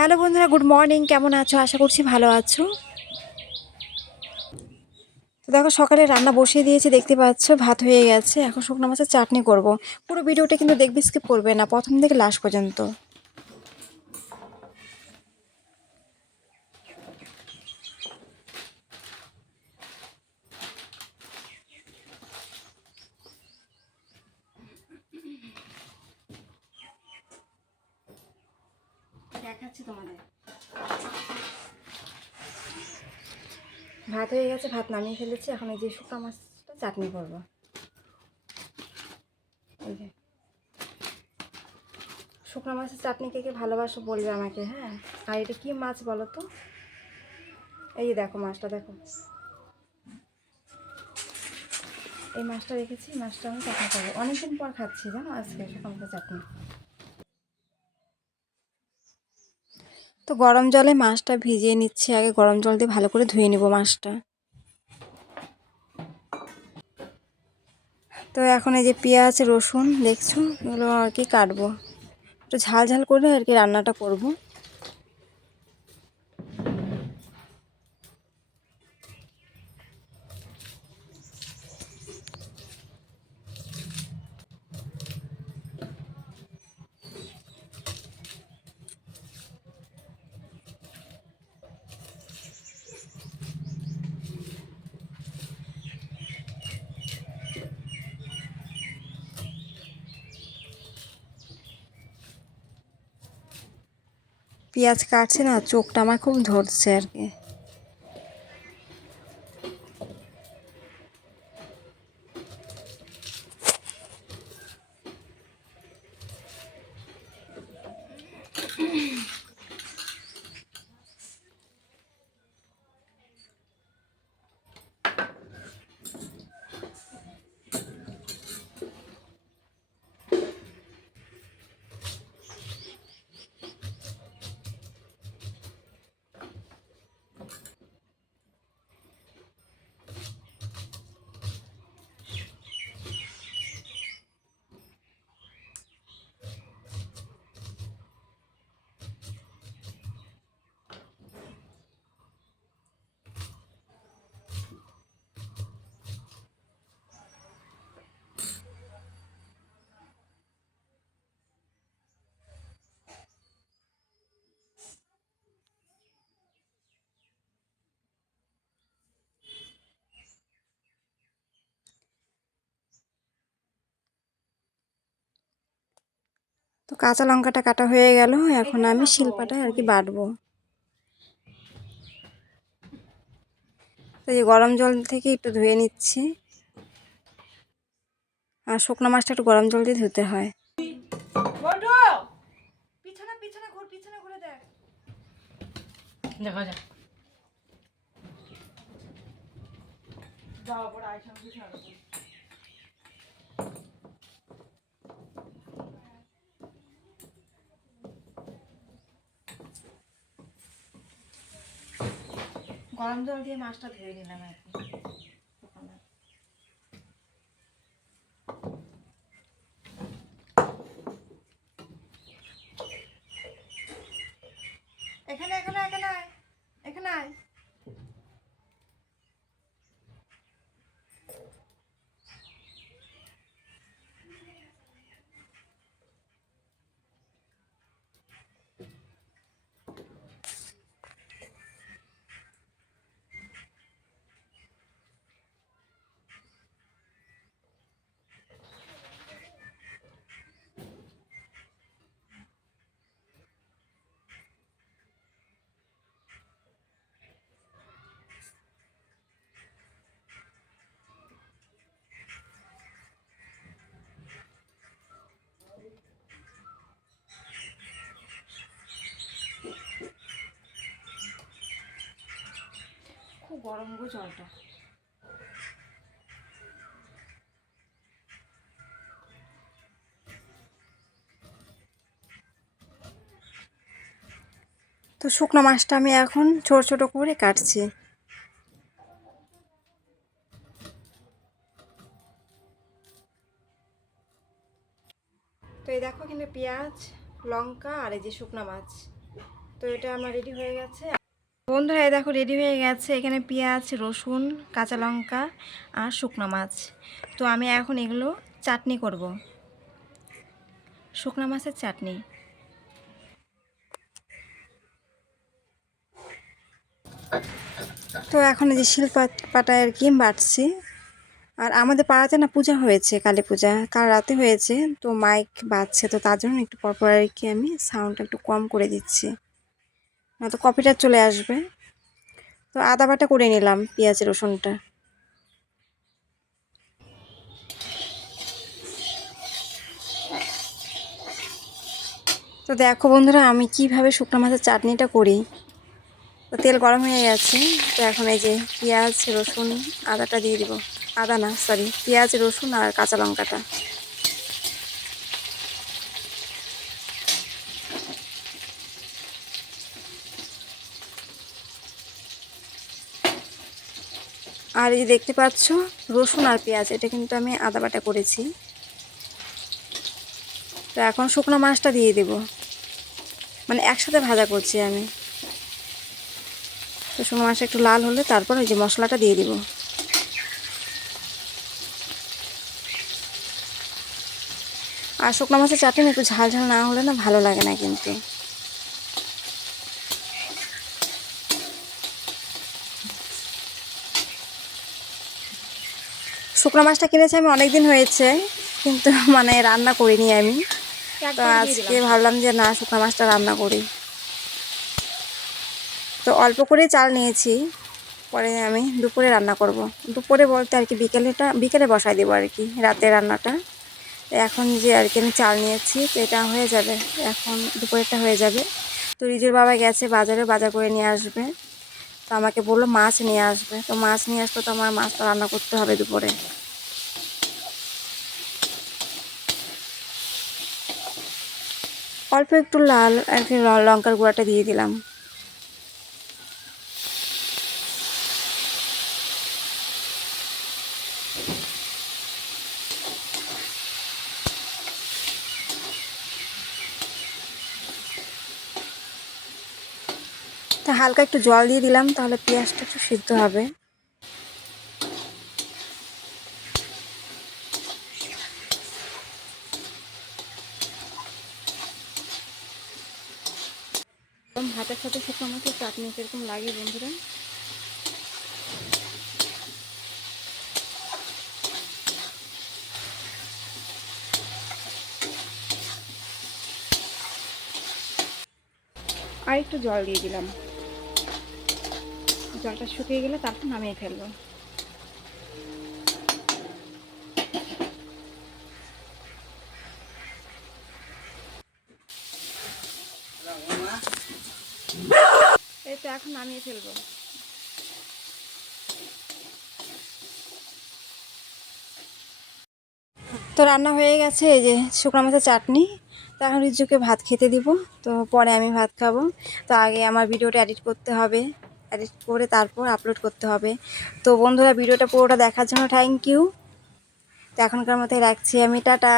Hello বন্ধুরা, good morning. কেমন আছো? আশা করছি ভালো আছো। তো দেখো, সকালে রান্না বসিয়ে দিয়েছি, দেখতে পাচ্ছ, ভাত হয়ে গেছে। এখন শুকনো মাছের চাটনি করব। পুরো ভিডিওটা কিন্তু দেখবে স্কিপ করবে না। প্রথম থেকে লাস্ট পর্যন্ত। দেখাচ্ছি তোমাদের। ভাত হয়ে গেছে, ভাত নামিয়ে ফেলেছি। এখন এই যে শুকনো মাছটা চাটনি করব। শুকনো মাছের চাটনি কে কে ভালোবাসো বলবে আমাকে হ্যাঁ? আর এটা কি মাছ বলো তো? এই দেখো মাছটা, দেখো। এই মাছটা রেখেছি, মাছটা আমি চাটনি করব। অনেকদিন পর খাচ্ছি, জানো? আজকে শুকনো চাটনি। তো গরম জলে মাছটা ভিজিয়ে নিচ্ছি। আগে গরম জল দিয়ে ভালো করে ধুয়ে নেব মাছটা। তো এখন এই যে পেঁয়াজ, রসুন, দেখছ? এগুলো আর কি কাটবো। একটু ঝাল ঝাল করে আর কি রান্নাটা করব। পেঁয়াজ কাটছে না চোখটা আমার খুব ধরছে আর কি। তো কাঁচা লঙ্কাটা কাটা হয়ে গেল এখন আমি শিল্পাটা আর কি বাটবো। তো এই গরম জল থেকে একটু ধুয়ে নিচ্ছি। আর শুকনো মাছটা একটু গরম জল দিয়ে ধুতে হয়। পিছনে পিছনে ঘুর পিছনে ঘুরে দেখ। গরম জল দিয়ে মাছটা ধুয়ে নিলাম আর কি। গরম গো জলটা। তো শুকনো মাছটা আমি এখন ছোট ছোট করে কাটছি। তো এই দেখো কিন্তু পেঁয়াজ লঙ্কা আর এই যে শুকনো মাছ। তো এটা আমার রেডি হয়ে গেছে। বন্ধুরা, এই দেখো রেডি হয়ে গেছে। এখানে পেঁয়াজ, রসুন, কাঁচা লঙ্কা আর শুকনো মাছ। তো আমি এখন এগুলো চাটনি করব। শুকনো মাছের চাটনি। তো এখন যে শিল পাট- পাটায় আর কি বাটছি। আর আমাদের পাড়াতে না পূজা হয়েছে, কালী পূজা। কাল রাতে হয়েছে, তো মাইক বাজছে, তো তার জন্য একটু পরপর আর কি আমি সাউন্ডটা একটু কম করে দিচ্ছি। না তো কপিটা চলে আসবে। তো আদা বাটা করে নিলাম পেঁয়াজ রসুনটা। তো দেখো বন্ধুরা, আমি কীভাবে শুকনো মাছের চাটনিটা করি। তো তেল গরম হয়ে গেছে, তো এখন এই যে পেঁয়াজ, রসুন, আদাটা দিয়ে দিব। আদা না সরি পেঁয়াজ, রসুন আর কাঁচা লঙ্কাটা। আর এই দেখতে পাচ্ছ, রসুন আর পেঁয়াজ, এটা কিন্তু আমি আদা বাটা করেছি। তো এখন শুকনো মাছটা দিয়ে দেব। মানে একসাথে ভাজা করছি আমি। তো শুকনো মাছটা একটু লাল হলে তারপর ওই যে মশলাটা দিয়ে দিব। আর শুকনো মাছের চাটনি একটু ঝাল ঝাল না হলে না ভালো লাগে না কিন্তু। শুকনো মাছটা কিনেছি আমি অনেক দিন হয়েছে কিন্তু মানে রান্না করিনি আমি। তো আজকে ভাবলাম যে না শুকনো মাছটা রান্না করি। তো অল্প করে চাল নিয়েছি পরে আমি দুপুরে রান্না করব। দুপুরে বলতে আর কি বিকেলেটা বিকেলে বসাই দেবো আর কি রাতে রান্নাটা। তো এখন যে আর কি আমি চাল নিয়েছি তো এটা হয়ে যাবে এখন দুপুরেরটা হয়ে যাবে। তো রিজুর বাবা গেছে বাজারে বাজার করে নিয়ে আসবে। তো আমাকে বলল, মাছ নিয়ে আসবে। তো মাছ নিয়ে আসতো তো আমার মাছটা রান্না করতে হবে দুপুরে। অল্প একটু লাল আর লঙ্কার গুঁড়াটা দিয়ে দিলাম। তা হালকা একটু জল দিয়ে দিলাম, তাহলে পেঁয়াজটা একটু সিদ্ধ হবে। হাতের সাথে শুকনো মাছের চাটনি কীরকম লাগে বন্ধুরা? আর একটু জল দিয়ে দিলাম। জলটা শুকিয়ে গেলে তারপর নামিয়ে ফেলব। এই তো এখন নামিয়ে ফেলব। তো রান্না হয়ে গেছে, এই যে শুকনো মাছের চাটনি। তো এখন রিজুকে ভাত খেতে দিব, তো পরে আমি ভাত খাব। তো আগে আমার ভিডিওটা এডিট করতে হবে। এডিট করে তারপর আপলোড করতে হবে। তো বন্ধুরা, ভিডিওটা পুরোটা দেখার জন্য থ্যাংক ইউ তো এখনকার মতো রাখছি আমি, টাটা।